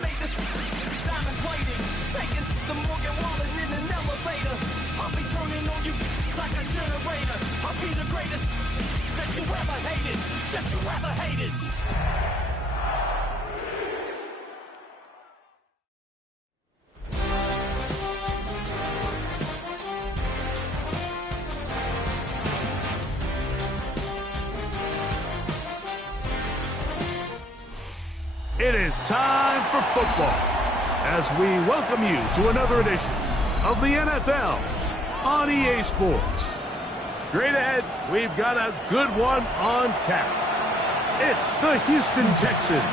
made this diamond plating, taking the Morgan Wallen in an elevator. I'll be turning on you like a generator. I'll be the greatest that you ever hated, that you ever hated. It is time for football as we welcome you to another edition of the NFL on EA Sports. Straight ahead, we've got a good one on tap. It's the Houston Texans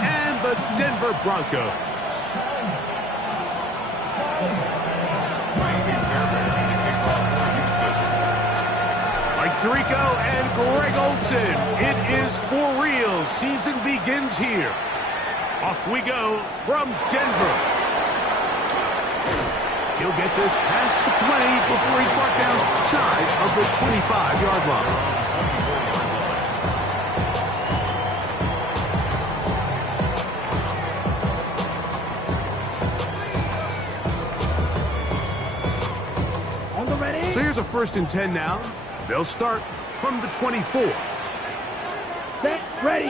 and the Denver Broncos. Mike Tirico and Greg Olsen. It is for real. Season begins here. Off we go from Denver. He'll get this past the 20 before he's brought down shy of the 25-yard line. So here's a 1st and 10 now. They'll start from the 24. Set, ready.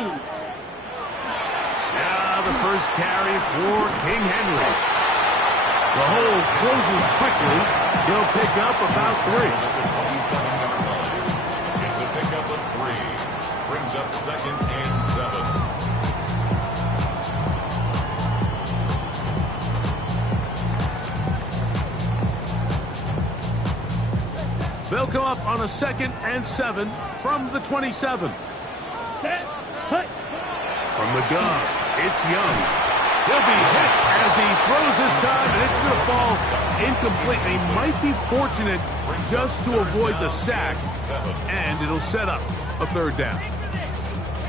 Now the first carry for King Henry. The hole closes quickly. He'll pick up about 3. It's a pickup of 3. Brings up 2nd and 7. They'll come up on a 2nd and 7 from the 27. Set, cut. From the gun, it's Young. He'll be hit as he throws this time, and it's going to fall incomplete. He might be fortunate just to avoid the sack, and it'll set up a 3rd down.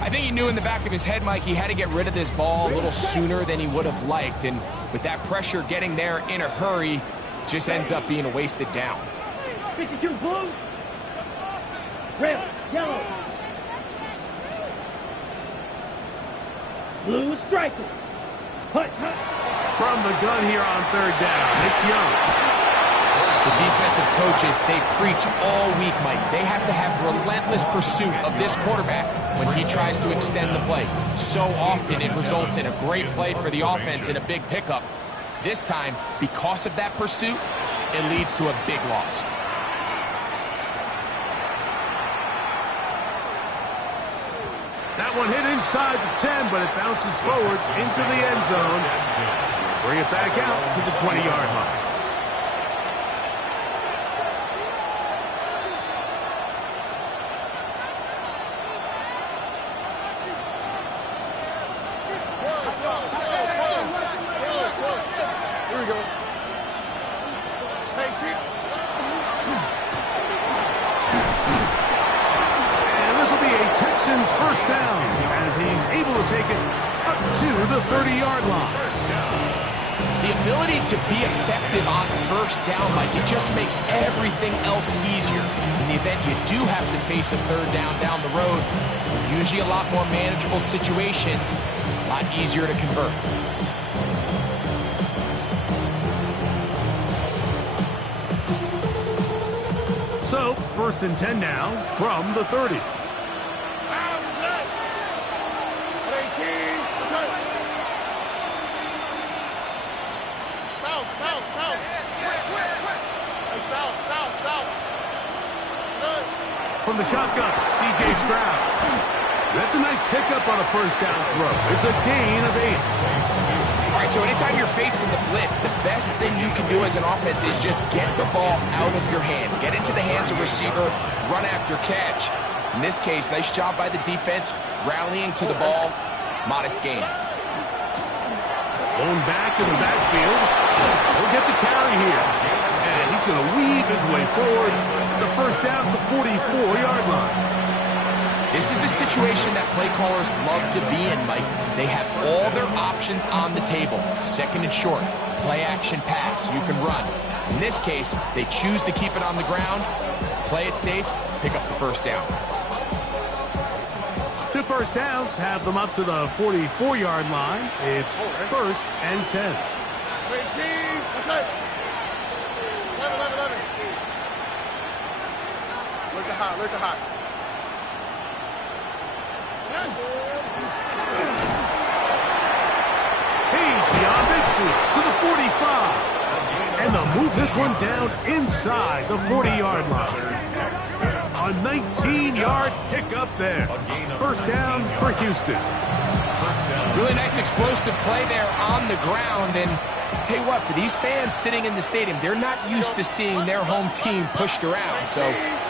I think he knew in the back of his head, Mike, he had to get rid of this ball a little sooner than he would have liked, and with that pressure getting there in a hurry, just ends up being a wasted down. 52 blue. Red, yellow. Blue striker. Hut, hut. From the gun here on 3rd down, it's Young. The defensive coaches, they preach all week, Mike. They have to have relentless pursuit of this quarterback when he tries to extend the play. So often it results in a great play for the offense and a big pickup. This time, because of that pursuit, it leads to a big loss. That one hit inside the 10, but it bounces forwards into the end zone. Bring it back out to the 20-yard line. Here we go. Texans 1st down as he's able to take it up to the 30-yard line. The ability to be effective on 1st down, Mike, it just makes everything else easier. In the event you do have to face a 3rd down the road, usually a lot more manageable situations, a lot easier to convert. So, 1st and 10 now from the 30. From the shotgun, C.J. Stroud. That's a nice pickup on a 1st down throw. It's a gain of 8. All right, so anytime you're facing the blitz, the best thing you can do as an offense is just get the ball out of your hand. Get into the hands of receiver, run after catch. In this case, nice job by the defense, rallying to the ball. Modest gain. Going back in the backfield. He'll get the carry here. And he's going to weave his way forward. It's a 1st down at the 44-yard line. This is a situation that play callers love to be in, Mike. They have all their options on the table. 2nd and short, play action pass, you can run. In this case, they choose to keep it on the ground, play it safe, pick up the 1st down. To 2 first downs have them up to the 44-yard line. It's 1st and 10. 18. That's it. 11. Look at hot. He's beyond midfield to the 45. And they'll move this one down inside the 40-yard line. A 19-yard pickup there. 1st down for Houston. Really nice explosive play there on the ground. And I'll tell you what, for these fans sitting in the stadium, they're not used to seeing their home team pushed around. So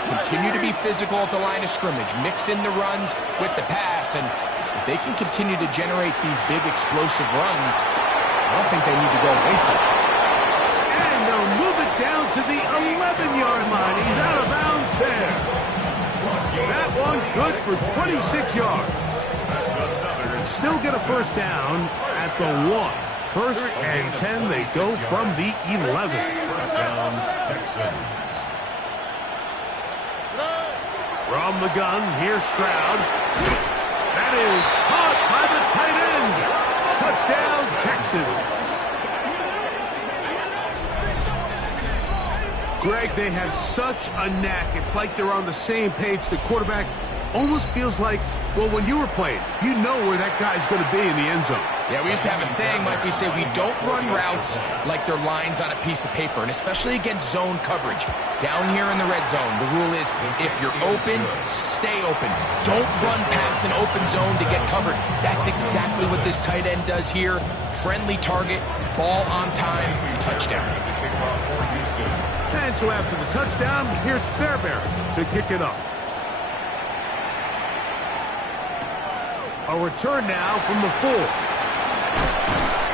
continue to be physical at the line of scrimmage. Mix in the runs with the pass. And if they can continue to generate these big explosive runs, I don't think they need to go away from it. And they'll move it down to the 11-yard line. He's out of bounds there. That one good for 26 yards. Still get a 1st down at the 1. 1st and 10, they go from the 11. 1st down, Texans. From the gun, here's Stroud. That is caught by the tight end. Touchdown, Texans. Greg, they have such a knack. It's like they're on the same page. The quarterback almost feels like, well, when you were playing, you know where that guy's going to be in the end zone. Yeah, we used to have a saying, Mike, we say we don't run routes like they're lines on a piece of paper, and especially against zone coverage. Down here in the red zone, the rule is if you're open, stay open. Don't run past an open zone to get covered. That's exactly what this tight end does here. Friendly target, ball on time, touchdown. And so after the touchdown, here's Fairbairn to kick it up. A return now from the 4.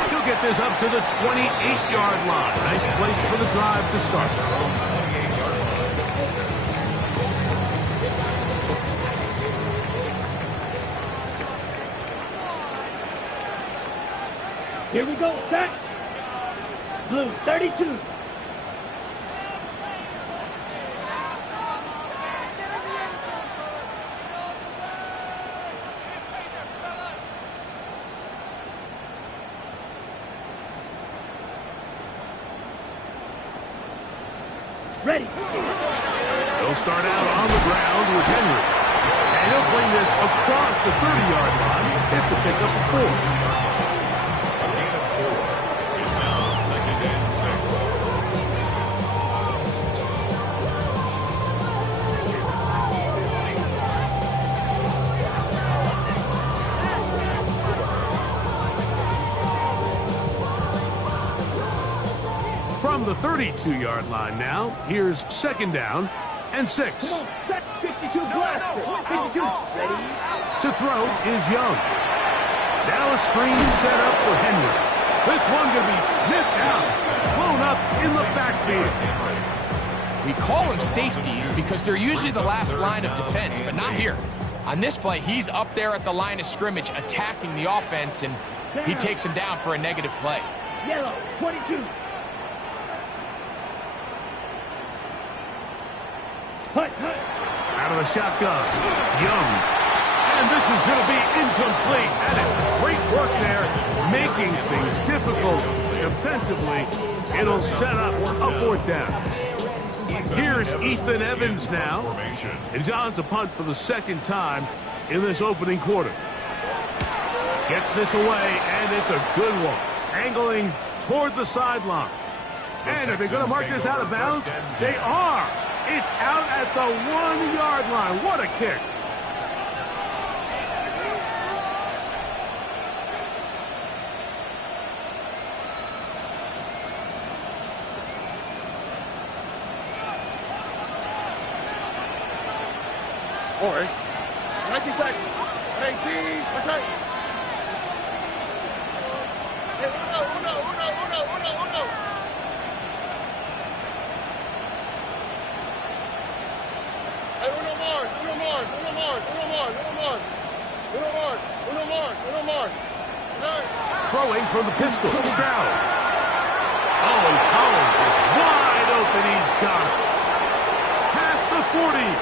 He'll get this up to the 28-yard line. Nice place for the drive to start. Here we go, set. Blue, 32. Ready. They'll start out on the ground with Henry. And he'll bring this across the 30-yard line. It's a pickup of 4. A gain of 4. It's now 2nd and 6. From the 32-yard line now, here's 2nd down and 6. Come on, set 52 blaster. 52. Ready. To throw is Young. Now a screen set up for Henry. This one going to be sniffed out, blown up in the backfield. We call them safeties because they're usually the last line of defense, but not here. On this play, he's up there at the line of scrimmage attacking the offense, and he takes him down for a negative play. Yellow, 22. Hut. Out of the shotgun, Young. And this is going to be incomplete. And it's great work there, making things difficult defensively. It'll set up a 4th down. Here's Ethan Evans now. And he's on to punt for the 2nd time in this opening quarter. Gets this away, and it's a good one. Angling toward the sideline. And are they going to mark this out of bounds? They are. It's out at the 1-yard line. What a kick. All right. 19 Texans. 19. What's that? Hey, uno. Hey, uno more. Throwing from the pistol. Stroud. Oh, and Collins is wide open. He's got it. Past the 40.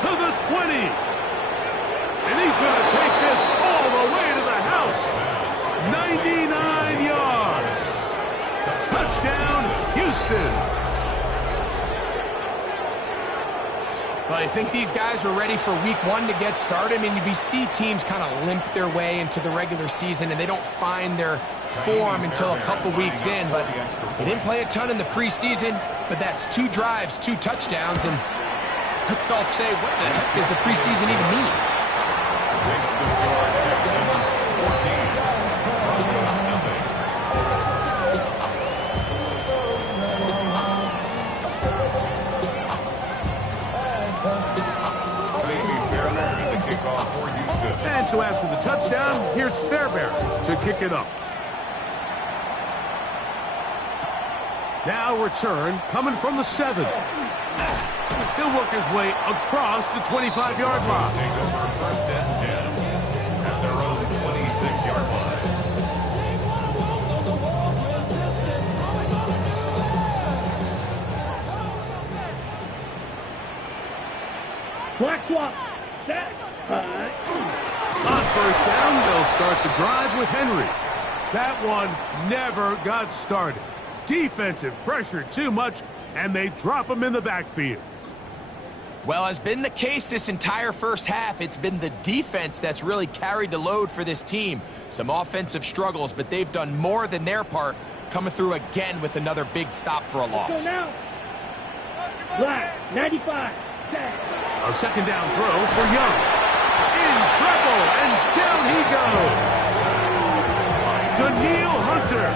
To the 20. And he's going to take this all the way to the house. 99 yards. Touchdown, Houston. Well, I think these guys are ready for week one to get started. I mean, we see teams kind of limp their way into the regular season, and they don't find their form until a couple weeks in. But they didn't play a ton in the preseason, but that's 2 drives, 2 touchdowns, and let's all say, what the heck does the preseason even mean? Makes the score Texans 14. Broncos nothing. And so after the touchdown, here's Fairbairn to kick it up. Now return coming from the 7. He'll work his way across the 25-yard line. Take over 1st and 10 at their own 26-yard line. Black swap. Set. On 1st down, they'll start the drive with Henry. That one never got started. Defensive pressure too much, and they drop him in the backfield. Well, has been the case this entire first half. It's been the defense that's really carried the load for this team. Some offensive struggles, but they've done more than their part, coming through again with another big stop for a loss. So now. Black, 95. Set. A 2nd down throw for Young. In trouble, and down he goes. Daniil Hunter.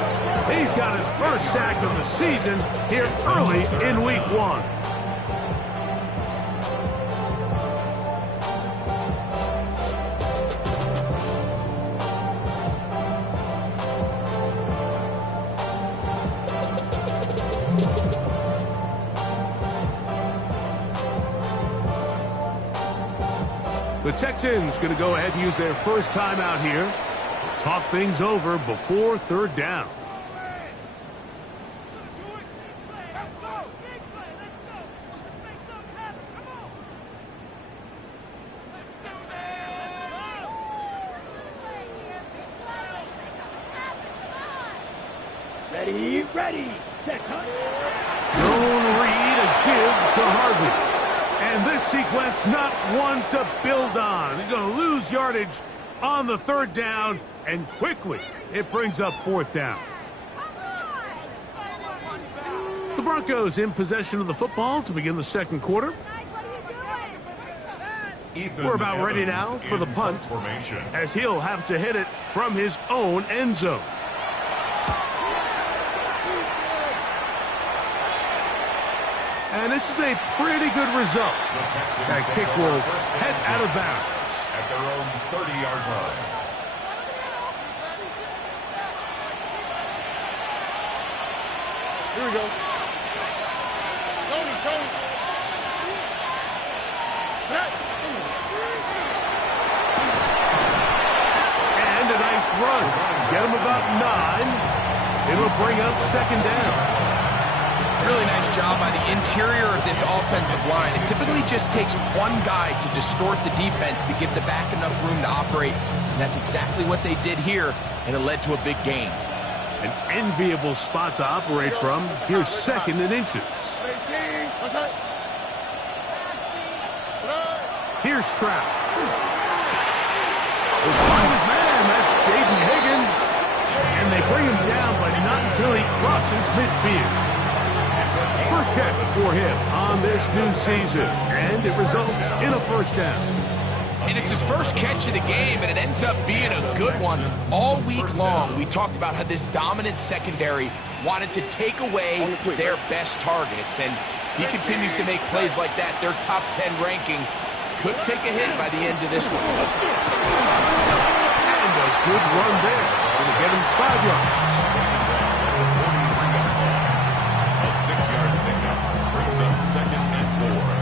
He's got his first sack of the season here early in week 1. The Texans going to go ahead and use their first time out here. Talk things over before 3rd down. Ready, ready. Set. Zone read, a give to Harvey. And this sequence, not one to build on. He's going to lose yardage on the 3rd down, and quickly it brings up 4th down. The Broncos in possession of the football to begin the 2nd quarter. We're about ready now for the punt, as he'll have to hit it from his own end zone. And this is a pretty good result. That kick will head out of bounds. At their own 30-yard line. Here we go. Tony. Set. And a nice run. Get him about 9. It'll bring up 2nd down. Really nice job by the interior of this offensive line. It typically just takes one guy to distort the defense to give the back enough room to operate, and that's exactly what they did here, and it led to a big gain. An enviable spot to operate from. Here's 2nd and inches. Here's Stroud. Behind his man, that's Jaden Higgins. And they bring him down, but not until he crosses midfield. First catch for him on this new season, and it results in a 1st down. And it's his first catch of the game, and it ends up being a good one. All week long, we talked about how this dominant secondary wanted to take away their best targets, and he continues to make plays like that. Their top 10 ranking could take a hit by the end of this one. And a good run there. Going to get him 5 yards. A 6-yard pickup brings up 2nd and 4.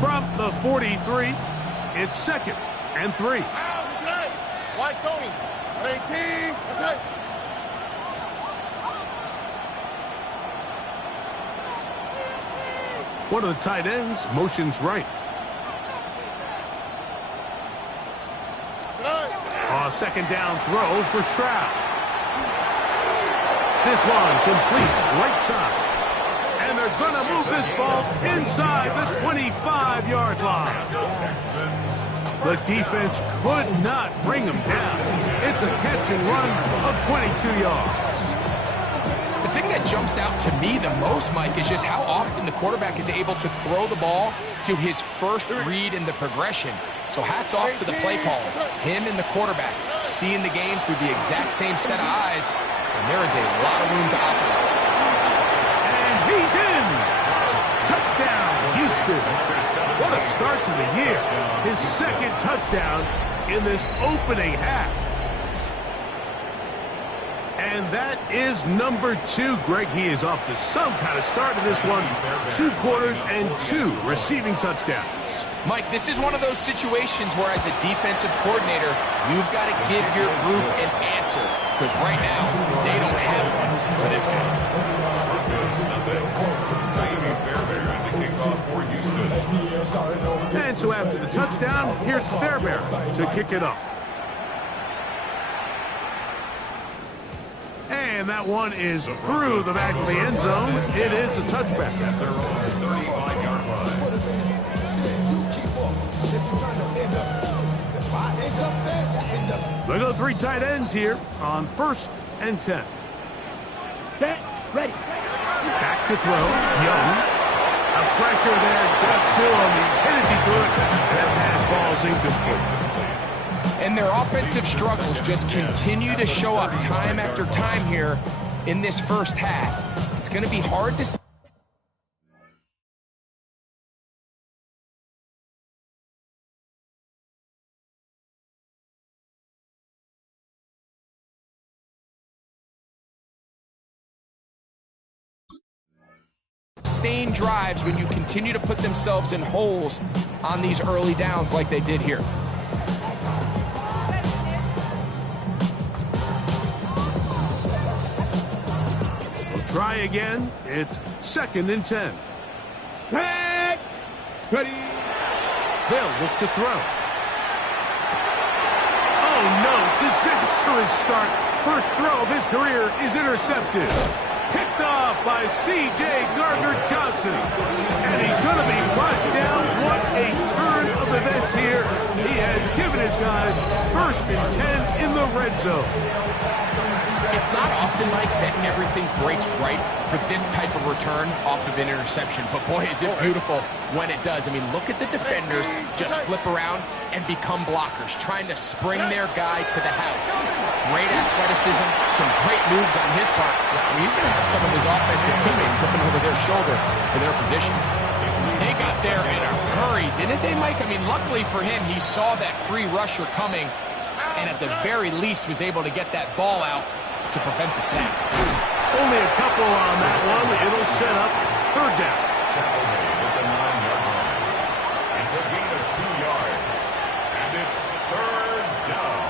From the 43, it's 2nd and 3. White Tony. 18. That's it. One of the tight ends motions right. A second down throw for Stroud. This one complete right side. And they're going to move this ball inside the 25-yard line. The defense could not bring them down. It's a catch and run of 22 yards. The thing that jumps out to me the most, Mike, is just how often the quarterback is able to throw the ball to his first read in the progression. So hats off to the play caller. Him and the quarterback seeing the game through the exact same set of eyes, and there is a lot of room to operate. And he's in! Touchdown, Houston. What a start to the year. His second touchdown in this opening half. And that is number 2, Greg. He is off to some kind of start in this one. 2 quarters and 2 receiving touchdowns. Mike, this is one of those situations where as a defensive coordinator, you've got to give your group an answer. Because right now, they don't have one for this guy. And so after the touchdown, here's Fairbairn to kick it off. And that one is through the back of the end zone. It is a touchback. At their own 35-yard line. They go 3 tight ends here on 1st and 10. Set. Ready. Back to throw. Young. A pressure there. Got to him. He's hit as he threw it. And that pass ball's incomplete. And their offensive struggles just continue to show up time after time here in this first half. It's going to be hard to see. Sustained drives when you continue to put themselves in holes on these early downs like they did here. Try again. It's 2nd and 10. Set. Ready. They'll look to throw. Oh, no. Disastrous start. First throw of his career is intercepted. Picked off by C.J. Gardner-Johnson. And he's going to be brought down. What a turn of events here. He has given his guys 1st and 10 in the red zone. It's not often, Mike, that everything breaks right for this type of return off of an interception. But, boy, is it beautiful when it does. I mean, look at the defenders just flip around and become blockers, trying to spring their guy to the house. Great athleticism, some great moves on his part. I mean, he's going to have some of his offensive teammates looking over their shoulder for their position. They got there in a hurry, didn't they, Mike? I mean, luckily for him, he saw that free rusher coming and at the very least was able to get that ball out to prevent the sack. Only a couple on that one. It'll set up 3rd down. Tackle made at the 9-yard line. It's a gain of 2 yards. And it's 3rd down.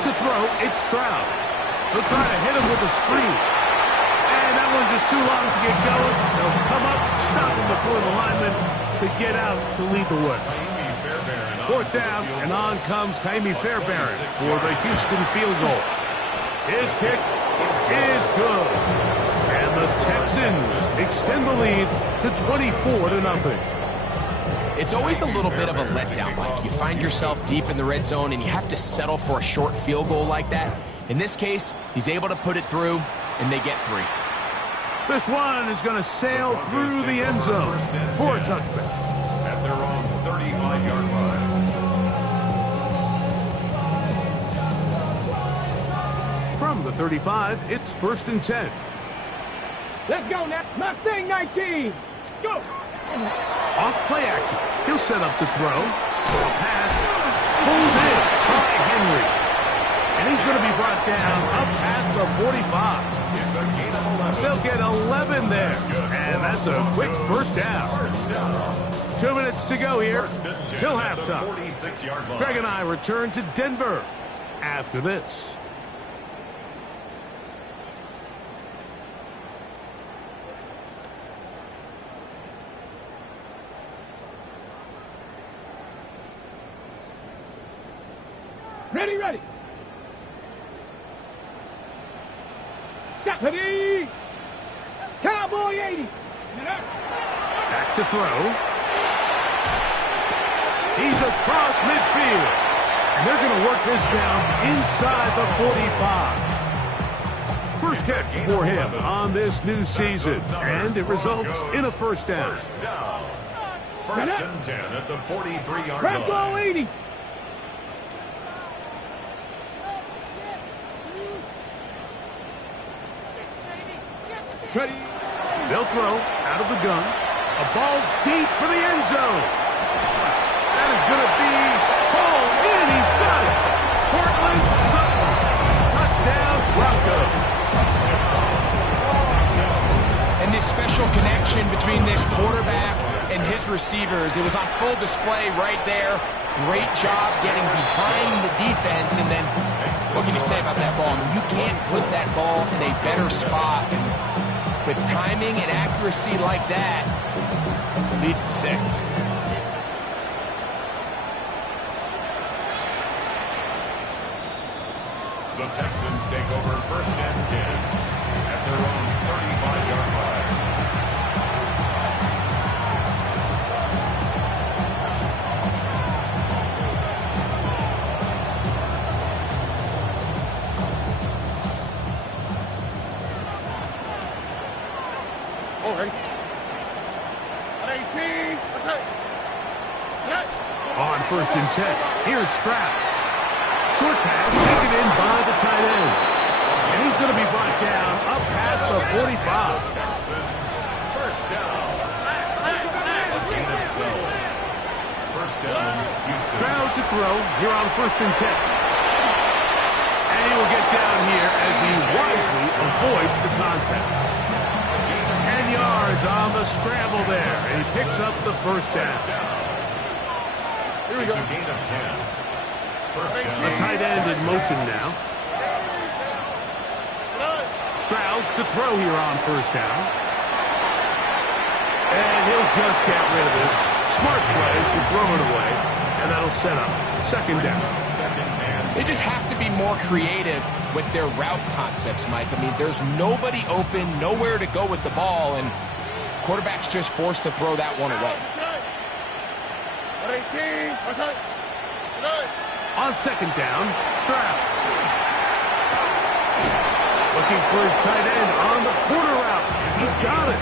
To throw, it's Stroud. They'll try to hit him with a screen. And that one's just too long to get going. They'll come up, stop him before the lineman to get out to lead the way. 4th down, and on comes Kaimi Fairbairn for the Houston field goal. His kick is good. And the Texans extend the lead to 24-0. It's always a little bit of a letdown, Mike. You find yourself deep in the red zone and you have to settle for a short field goal like that. In this case, he's able to put it through, and they get 3. This one is going to sail through the end zone for a touchback. At their own 35-yard line. From the 35, it's 1st and 10. Let's go now. Mustang 19. Go. Off play action. He'll set up to throw. A pass pulled in by Henry. And he's going to be brought down up past the 45. It's a gain of 11. They'll get 11 there. And that's a quick 1st down. 2 minutes to go here till halftime. 46-yard line. Greg and I return to Denver after this. Ready, ready. Stop. Ready. Cowboy 80. Back to throw. He's across midfield. And they're going to work this down inside the 45. First catch for him on this new season. And it results in a first down. First and 10 at the 43-yard Bravo line. 80. Ready. They'll throw out of the gun. A ball deep for the end zone. That is going to be pulled in. He's got it. Portland Sutton. Touchdown Broncos. And this special connection between this quarterback and his receivers, it was on full display right there. Great job getting behind the defense. And then what can you say about that ball? I mean, you can't put that ball in a better spot. With timing and accuracy like that, leads to 6. The Texans take over first and 10 at their own 35-yard line. Oh, ready. 18. What's up? On first and 10. Here's Stroud. Short pass taken in by the tight end. And he's going to be brought down up past the 45. Texans, first down. Gain of 12. First down, Houston. Stroud to throw here on first and 10. And he will get down here as he wisely avoids the contact. 10 yards on the scramble there. And he picks up the first down. Here we go. A gain of 10. First down. The tight end in motion now. Stroud to throw here on first down. And he'll just get rid of this. Smart play to throw it away. And that'll set up second down. They just have to be more creative with their route concepts, Mike. I mean, there's nobody open, nowhere to go with the ball, and quarterback's just forced to throw that one away. 18. What's up? On second down, Stroud. Looking for his tight end on the corner route. He's got it.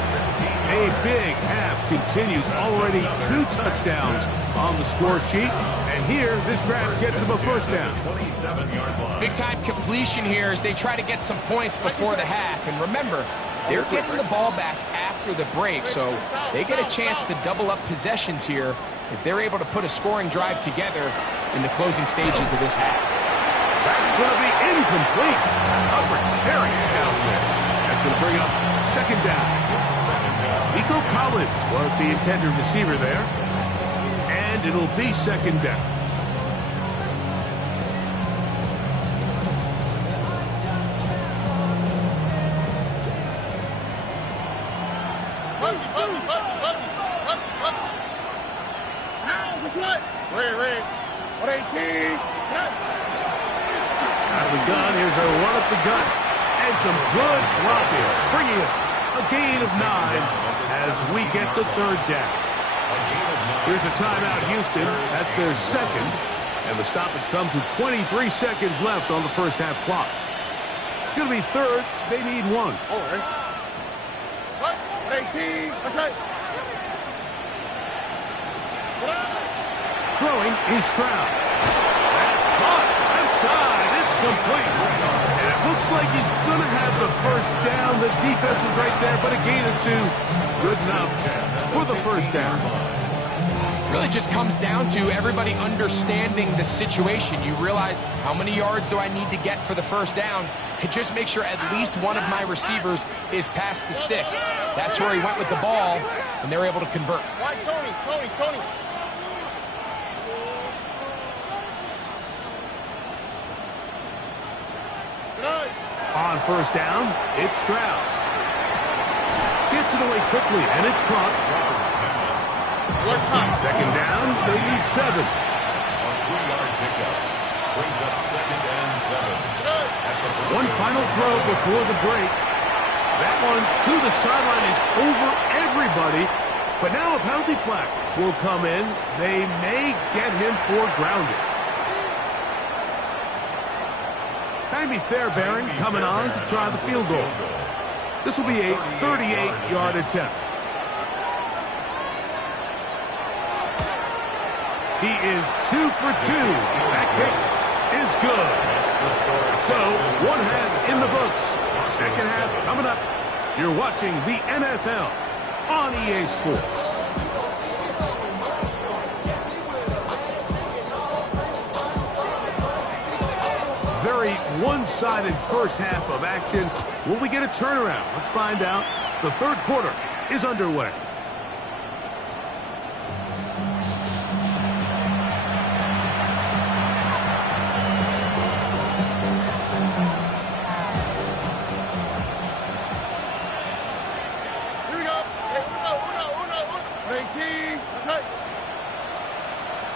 A big half continues. Already 2 touchdowns on the score sheet. And here, this grab gets him a first down. 27-yard line. Big-time completion here as they try to get some points before the half. And remember, they're getting the ball back after the break, so they get a chance to double up possessions here if they're able to put a scoring drive together in the closing stages of this half. That's going to be incomplete. Upper carry scout there. That's going to bring up second down. Nico Collins was the intended receiver there. And it'll be second down. Red. 118. Out of the gun, here's a run up the gut. And some good blocking. Springing it. A gain of 9 as we get to third down. Here's a timeout, Houston. That's their second. And the stoppage comes with 23 seconds left on the first half clock. It's going to be third. They need 1. All right. 118. What's that? Throwing is Stroud. That's caught. Left side. It's complete. And it looks like he's going to have the first down. The defense is right there, but a gain of 2. Good enough for the first down. Really just comes down to everybody understanding the situation. You realize, how many yards do I need to get for the first down? And just make sure at least one of my receivers is past the sticks. That's where he went with the ball, and they're able to convert. Why, Tony. On first down, it's Stroud. Gets it away quickly, and it's caught. Second down, they need 7. A 3-yard pickup. Brings up 2nd and 7. One final throw before the break. That one to the sideline is over everybody. But now a penalty flag will come in. They may get him for grounding. Jaime Fairbairn coming on to try the field goal. This will be a 38-yard attempt. He is 2 for 2. That kick is good. So, one half in the books. Second half coming up. You're watching the NFL on EA Sports. Very one-sided first half of action. Will we get a turnaround? Let's find out. The third quarter is underway.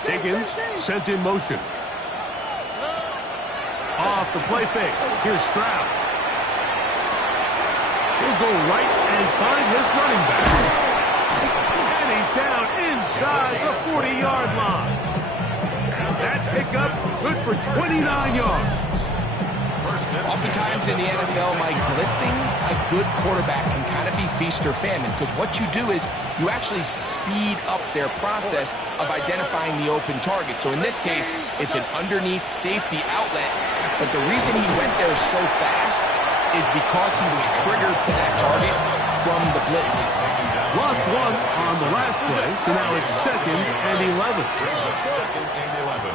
Higgins sent in motion. Off the play fake. Here's Stroud. He'll go right and find his running back. And he's down inside the 40-yard line. That pickup good for 29 yards. Oftentimes in the NFL, Mike, blitzing a good quarterback can kind of be feast or famine, because what you do is you actually speed up their process of identifying the open target. So in this case, it's an underneath safety outlet, but the reason he went there so fast is because he was triggered to that target from the blitz. Lost one on the last play, so now it's 2nd and 11. Brings up 2nd and 11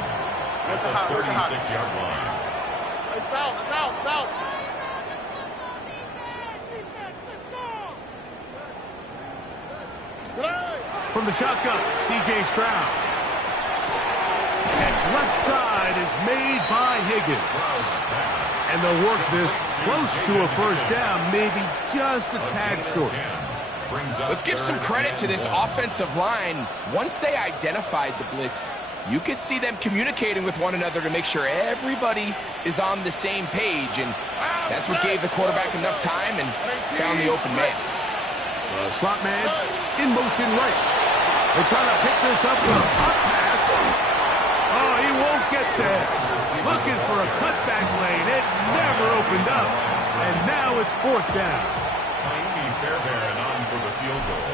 at the 36-yard line. South. From the shotgun, C.J. Stroud. Catch left side is made by Higgins. And they'll work this close to a first down, maybe just a tad short. Let's give some credit to this offensive line. Once they identified the blitz, you could see them communicating with one another to make sure everybody is on the same page, and that's what gave the quarterback enough time and found the open man. The slot man in motion right. They're trying to pick this up with a hot pass. Oh, he won't get there. Looking for a cutback lane. It never opened up. And now it's 4th down. Jaime Fairbairn on for the field goal.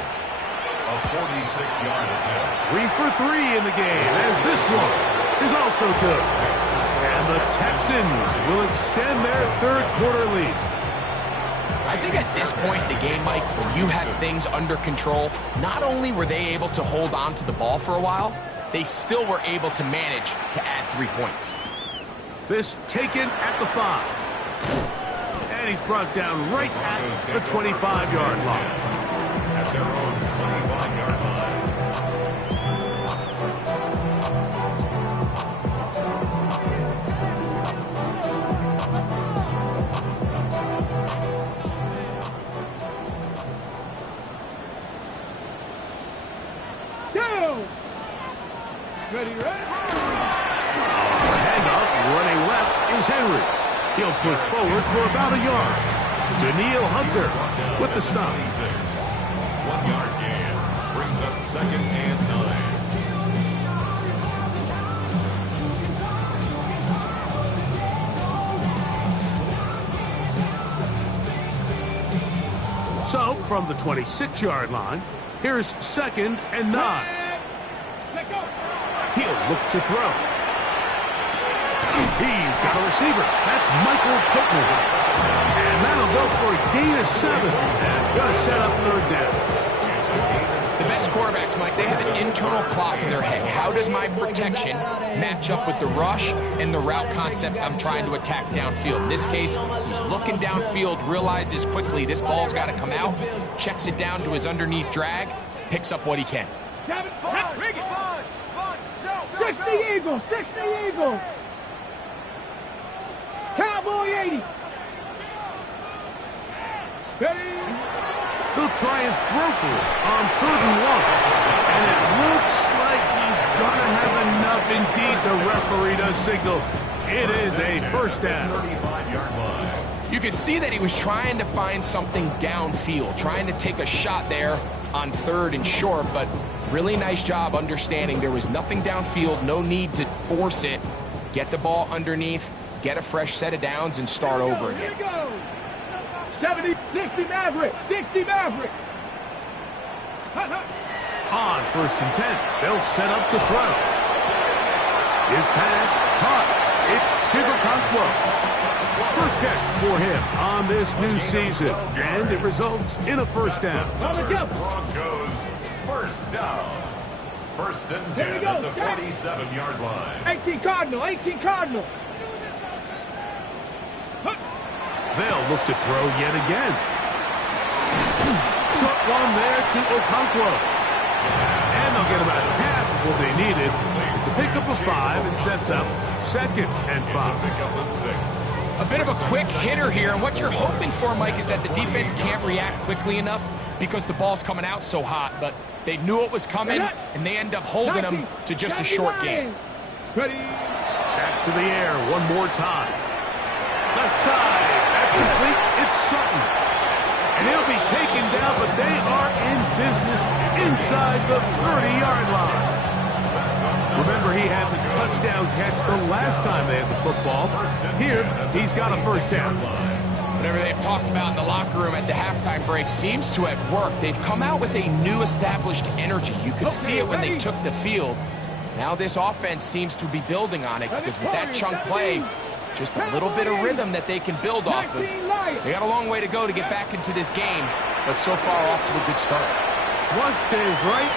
A 46-yard attempt. 3 for 3 in the game, as this one is also good. And the Texans will extend their third quarter lead. I think at this point in the game, Mike, when you have things under control, not only were they able to hold on to the ball for a while, they still were able to manage to add 3 points. This taken at the 5. And he's brought down right at the 25-yard line. At their own 25-yard line. Ready? Handoff, running left is Henry. He'll push forward for about a yard. Daniil Hunter with the stop. 1-yard gain. Brings up 2nd and 9. So, from the 26-yard line, here's 2nd and 9. He'll look to throw. He's got a receiver. That's Michael Pittman. And that'll go for a gain of 7. And it's going to set up 3rd down. The best quarterbacks, Mike, they have an internal clock in their head. How does my protection match up with the rush and the route concept I'm trying to attack downfield? In this case, he's looking downfield, realizes quickly this ball's got to come out, checks it down to his underneath drag, picks up what he can. 60 Eagles, 60 Eagles. Cowboy 80. Ready? He'll try and throw for it on 3rd and 1. And it looks like he's gonna have enough indeed. The referee does signal. It is a first down. 35-yard line. You could see that he was trying to find something downfield, trying to take a shot there on 3rd and short, but really nice job understanding there was nothing downfield, no need to force it. Get the ball underneath, get a fresh set of downs, and start over again. Here we go. 70, 60 Maverick, 60 Maverick. On 1st and 10, they'll set up to throw. His pass caught. It's Chigokonkwo. First catch for him on this new season, and it results in a first down. Broncos first down. 1st and 10 at the 47-yard line. 18 Cardinal, 18 Cardinal. They'll look to throw yet again. Short one there to Okonkwo. And they'll get about half of what they needed. It's a pickup of 5 and sets up 2nd and 5. It's a pickup of 6. A bit of a quick hitter here, and what you're hoping for, Mike, is that the defense can't react quickly enough because the ball's coming out so hot, but they knew it was coming, and they end up holding them to just a short game. Ready. Back to the air one more time. Left side. That's complete. It's Sutton. And he'll be taken down, but they are in business inside the 30-yard line. Remember, he had the touchdown catch the last time they had the football. Here, he's got a first down. Whatever they've talked about in the locker room at the halftime break seems to have worked. They've come out with a new established energy. You could see it when they took the field. Now this offense seems to be building on it because with that chunk play, just a little bit of rhythm that they can build off of. They got a long way to go to get back into this game, but so far off to a good start. Flush to his right.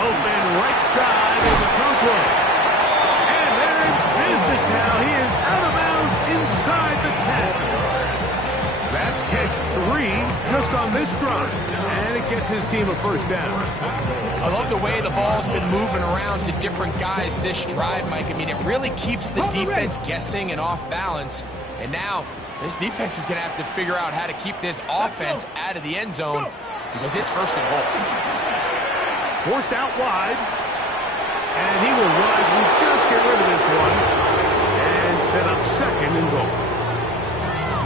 Open right side is a control. And they're in business now. He is out of bounds inside the 10. That's catch 3 just on this drive. And it gets his team a first down. I love the way the ball's been moving around to different guys this drive, Mike. I mean, it really keeps the defense guessing and off balance. And now this defense is going to have to figure out how to keep this offense out of the end zone because it's 1st and goal. Forced out wide. And he will wisely just get rid of this one. And set up 2nd and goal.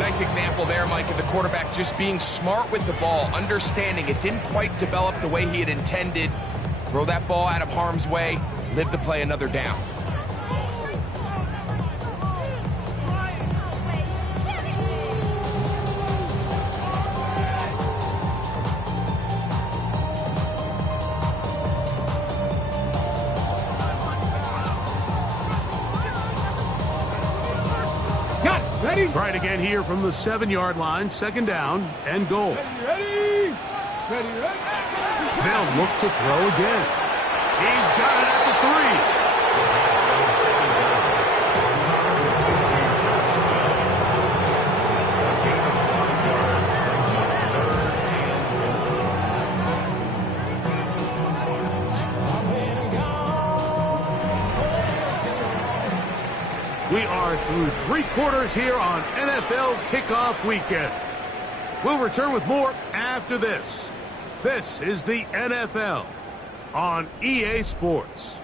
Nice example there, Mike, of the quarterback just being smart with the ball, understanding it didn't quite develop the way he had intended. Throw that ball out of harm's way, live to play another down. Ready? Try it again here from the 7-yard line. 2nd down and goal. Ready? Ready, ready. They'll look to throw again. He's got it at the 3. We are through 3 quarters here on NFL Kickoff Weekend. We'll return with more after this. This is the NFL on EA Sports.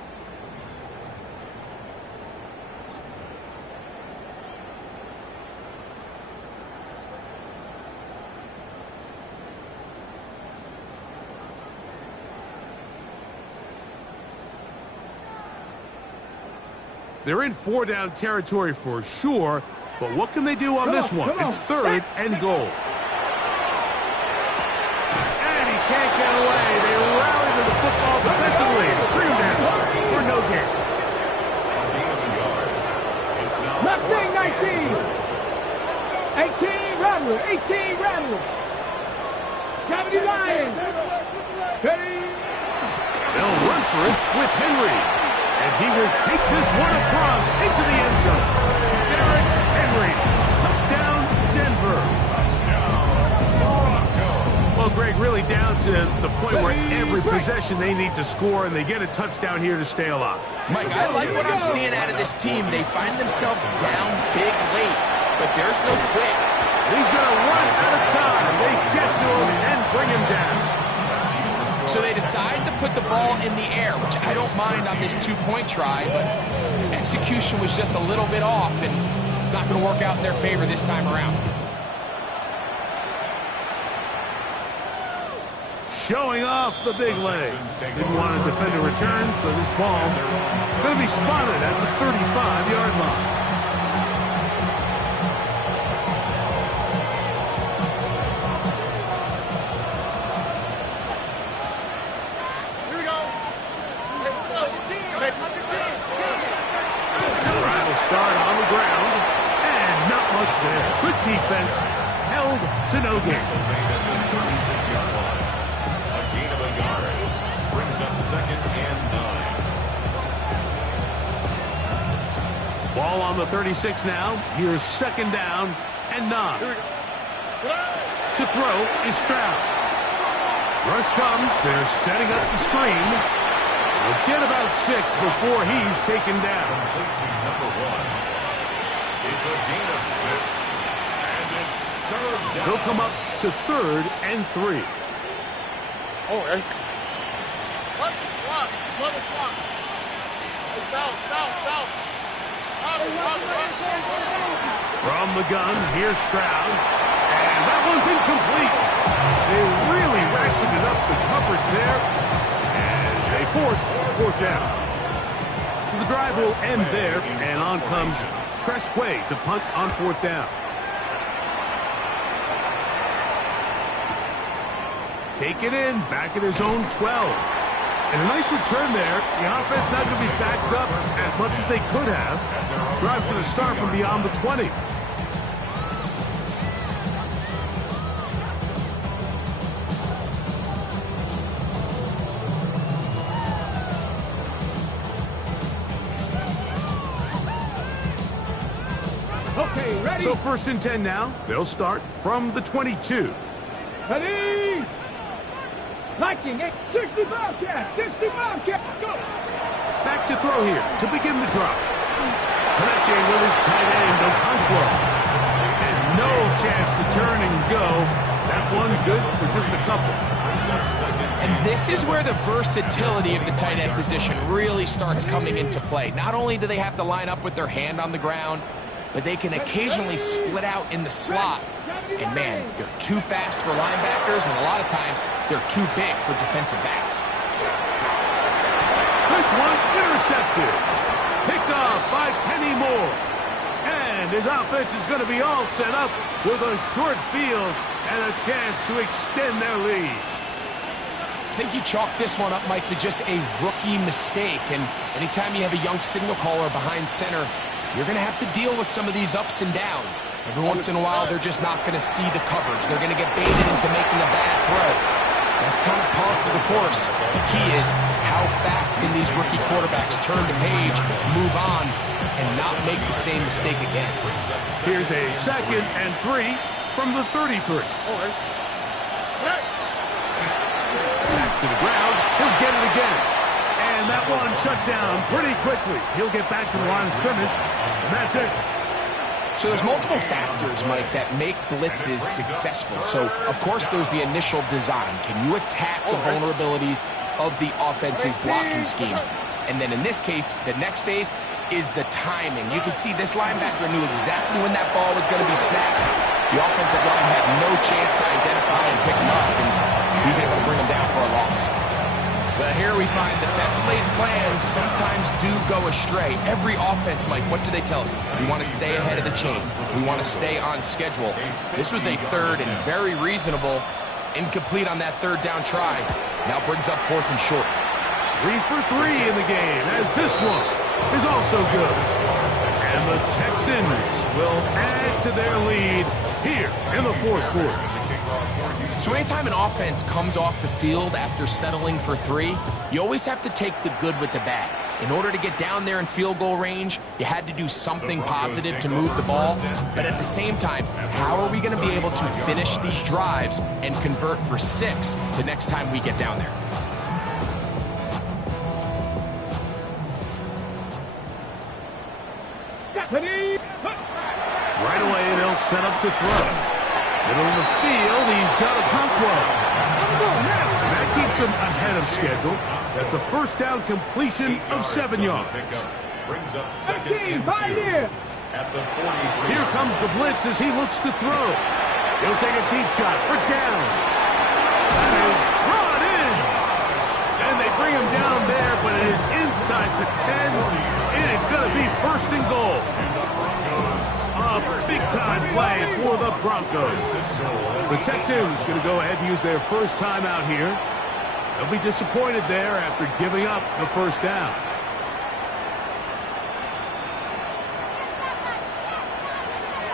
They're in 4-down territory for sure, but what can they do on this one? It's 3rd and goal. And he can't get away. They rally to the football defensively. Bring him down for no gain. Left wing 19. 18 Rattler. 18 Rattler. 70 Lions. Ready. They'll run for it with Henry. And he will take this one across into the end zone. Derrick Henry. Touchdown, Denver. Touchdown, Broncos. Well, Greg, really down to the point where every possession they need to score, and they get a touchdown here to stay alive. Mike, I like what I'm seeing out of this team. They find themselves down big late, but there's no quit. He's going to run out of time. They get to him and bring him down. So they decide to put the ball in the air, which I don't mind on this two-point try, but execution was just a little bit off, and it's not going to work out in their favor this time around. Showing off the big leg. Didn't want to defend a return, so this ball going to be spotted at the 35-yard line. Start on the ground, and not much there. Good defense, held to no gain. 36-yard line. A gain of a yard. Brings up 2nd and 9. Ball on the 36 now. Here's 2nd down and 9. To throw is Stroud. Rush comes. They're setting up the screen. They'll get about 6 before he's taken down. Number 1. It's a gain of 6. And it's 3rd down. They'll come up to 3rd and 3. Oh, hey. What? Swap. Double swap. Hey, south. From the gun, here's Stroud. And that one's incomplete. They really ratcheted up the coverage there. And they force 4th down. So the drive will end there, and on comes Tressway to punt on 4th down. Take it in, back at his own 12. And a nice return there. The offense not going to be backed up as much as they could have. Drive's going to start from beyond the 20. Okay, ready? So 1st and 10 now. They'll start from the 22. Ready? Liking it. 60 Bobcat. 60 Bobcat. Go. Back to throw here to begin the drop. Connecting with his tight end, Okonkwo. And no chance to turn and go. That's one good for just a couple. And this is where the versatility of the tight end position really starts coming into play. Not only do they have to line up with their hand on the ground, but they can occasionally split out in the slot. And man, they're too fast for linebackers, and a lot of times they're too big for defensive backs. This one intercepted. Picked off by Kenny Moore. And his offense is going to be all set up with a short field and a chance to extend their lead. I think you chalk this one up, Mike, to just a rookie mistake. And anytime you have a young signal caller behind center, you're going to have to deal with some of these ups and downs. Every once in a while, they're just not going to see the coverage. They're going to get baited into making a bad throw. That's kind of par for the course. The key is how fast can these rookie quarterbacks turn the page, move on, and not make the same mistake again. Here's a 2nd and 3 from the 33. Back to the ground. He'll get it again. And that one shut down pretty quickly. He'll get back to the line of scrimmage, and that's it. So there's multiple factors, Mike, that make blitzes successful. So, of course, there's the initial design. Can you attack the vulnerabilities of the offense's blocking scheme? And then in this case, the next phase is the timing. You can see this linebacker knew exactly when that ball was going to be snapped. The offensive line had no chance to identify and pick him up, and he's able to bring him down for a loss. But here we find the best laid plans sometimes do go astray. Every offense, Mike, what do they tell us? We want to stay ahead of the chains. We want to stay on schedule. This was a 3rd and very reasonable, incomplete on that 3rd down try. Now brings up 4th and short. 3 for 3 in the game, as this one is also good. And the Texans will add to their lead here in the 4th quarter. So anytime an offense comes off the field after settling for 3, you always have to take the good with the bad. In order to get down there in field goal range, you had to do something positive to move the ball. But at the same time, how are we going to be able to finish these drives and convert for 6 the next time we get down there? Right away, they'll set up to throw. Middle of the field, he's got Okonkwo. And that keeps him ahead of schedule. That's a first down completion of 7 yards. Brings up second and 2 at the 43. Here comes the blitz as he looks to throw. He'll take a deep shot for down. That is brought in. And they bring him down there, but it is inside the 10. It is going to be first and goal. A big-time play for the Broncos. The Texans going to go ahead and use their first time out here. They'll be disappointed there after giving up the first down.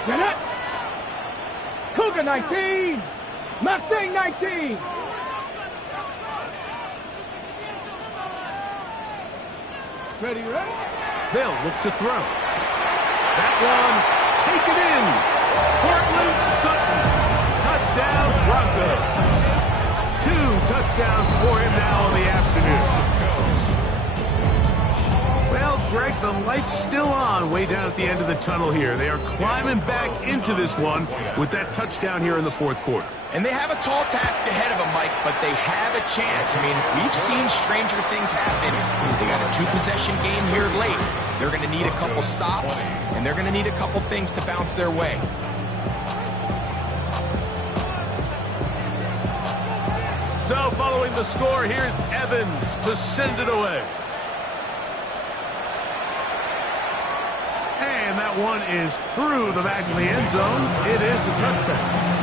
Get it! Cougar 19! Mustang 19! Ready, ready? They'll look to throw. That one, taken in. Cortland Sutton, touchdown Broncos. 2 touchdowns for him now in the afternoon. Well, Greg, the light's still on way down at the end of the tunnel here. They are climbing back into this one with that touchdown here in the fourth quarter. And they have a tall task ahead of them, Mike, but they have a chance. I mean, we've seen stranger things happen. They got a 2-possession game here late. They're going to need a couple stops, and they're going to need a couple things to bounce their way. So, following the score, here's Evans to send it away. And that one is through the back of the end zone. It is a touchback.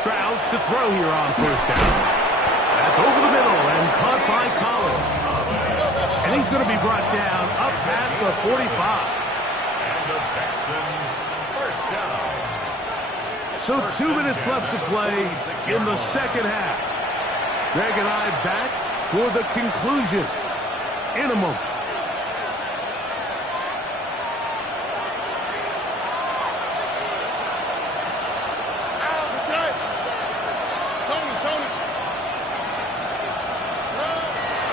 Stroud to throw here on first down. That's over the middle and caught by Collins. And he's going to be brought down up past the 45. And the Texans first down. So 2 minutes left to play in the second half. Greg and I back for the conclusion in a moment.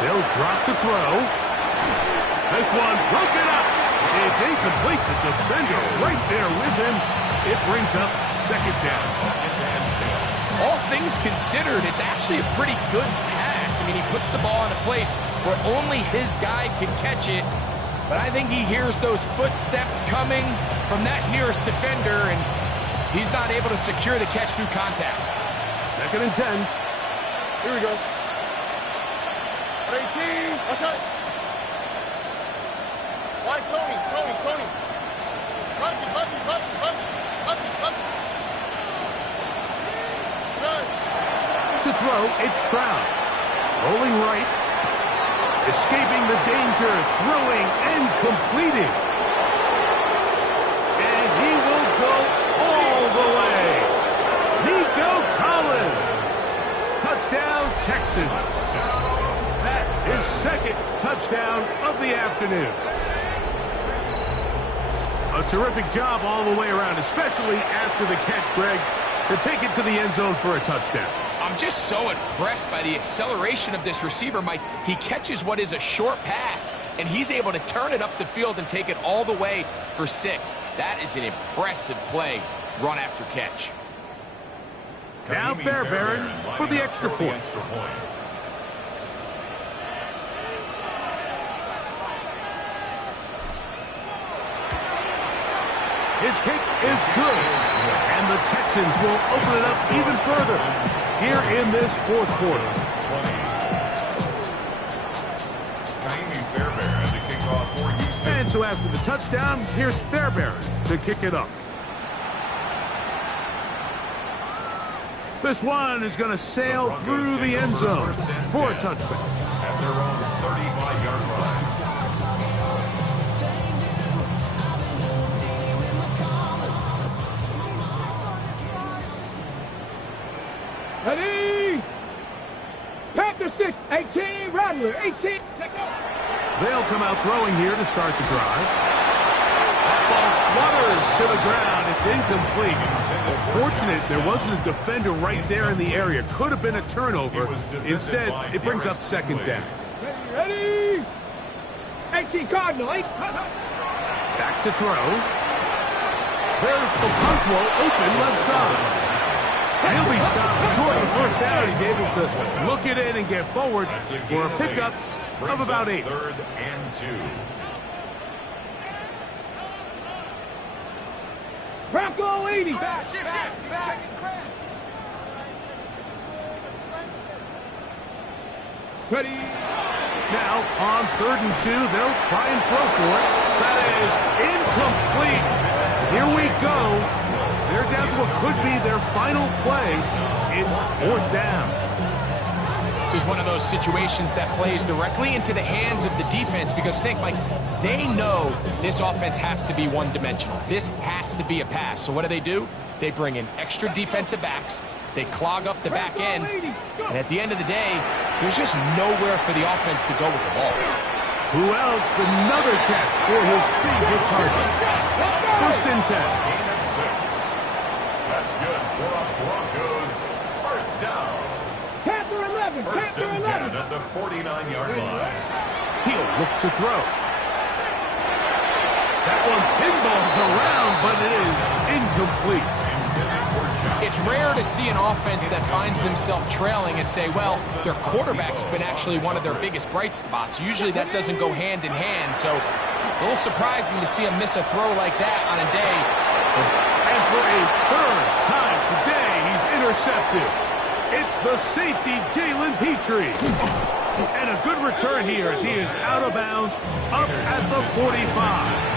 They'll drop to throw. This one broken up. It's incomplete. The defender right there with him. It brings up second down. All things considered, it's actually a pretty good pass. I mean, he puts the ball in a place where only his guy can catch it. But I think he hears those footsteps coming from that nearest defender, and he's not able to secure the catch through contact. Second and 10. Here we go. 18. What's up? Why, Tony? To throw, it's Stroud. Rolling right. Escaping the danger. Throwing and completing. And he will go all the way. Nico Collins. Touchdown, Texans. His second touchdown of the afternoon. A terrific job all the way around, especially after the catch, Greg, to take it to the end zone for a touchdown. I'm just so impressed by the acceleration of this receiver, Mike. He catches what is a short pass, and he's able to turn it up the field and take it all the way for 6. That is an impressive play, run after catch. Now Fairbairn for the extra point. His kick is good, and the Texans will open it up even further here in this fourth quarter. And so after the touchdown, here's Fairbairn to kick it up. This one is going to sail through the end zone for a touchback. At their own 35-yard line. Ready? Panther 6, 18, Rattler, 18. They'll come out throwing here to start the drive. That ball flutters to the ground. It's incomplete. Fortunate there wasn't a defender right there in the area. Could have been a turnover. Instead, it brings up second down. Ready? 18 Cardinal. Back to throw. There's Okonkwo open left side. He'll be stopped short of the first down. He's able to look it in and get forward for a pickup of about 8. 3rd and 2. Bronco 80. Ready? Now, on 3rd and 2, they'll try and throw for it. That is incomplete. Here we go. They're down to what could be their final play. It's 4th down. This is one of those situations that plays directly into the hands of the defense because think, like, they know this offense has to be one-dimensional. This has to be a pass. So what do? They bring in extra defensive backs. They clog up the back end. And at the end of the day, there's just nowhere for the offense to go with the ball. Who else? Another catch for his favorite target. 1st and 10. Gain of 6. That's good for a Broncos first down. Panther 11. 1st Panther and 11. 10 at the 49-yard line. He'll look to throw. That one pinballs around, but it is incomplete. It's rare to see an offense that finds themselves trailing and say, well, their quarterback's been actually one of their biggest bright spots. Usually that doesn't go hand in hand, so it's a little surprising to see him miss a throw like that on a day. And for a 3rd time today, he's intercepted. It's the safety, Jalen Petrie. And a good return here as he is out of bounds up at the 45.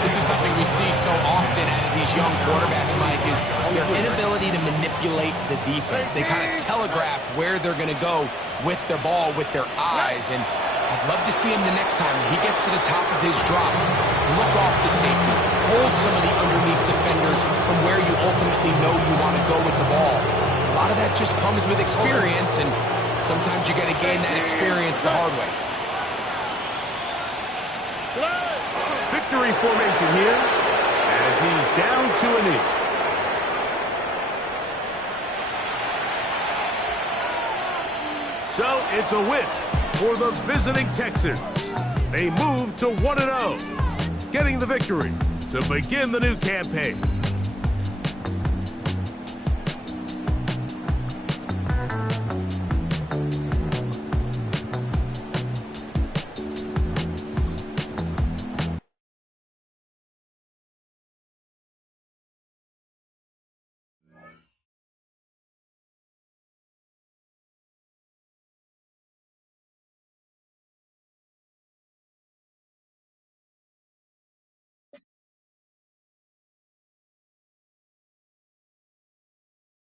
This is something we see so often out of these young quarterbacks, Mike, is their inability to manipulate the defense. They kind of telegraph where they're going to go with their ball, with their eyes. And I'd love to see him the next time when he gets to the top of his drop, look off the safety, hold some of the underneath defenders from where you ultimately know you want to go with the ball. A lot of that just comes with experience, and sometimes you got to gain that experience the hard way. Victory formation here as he's down to a knee. So it's a win for the visiting Texans. They move to 1-0, getting the victory to begin the new campaign.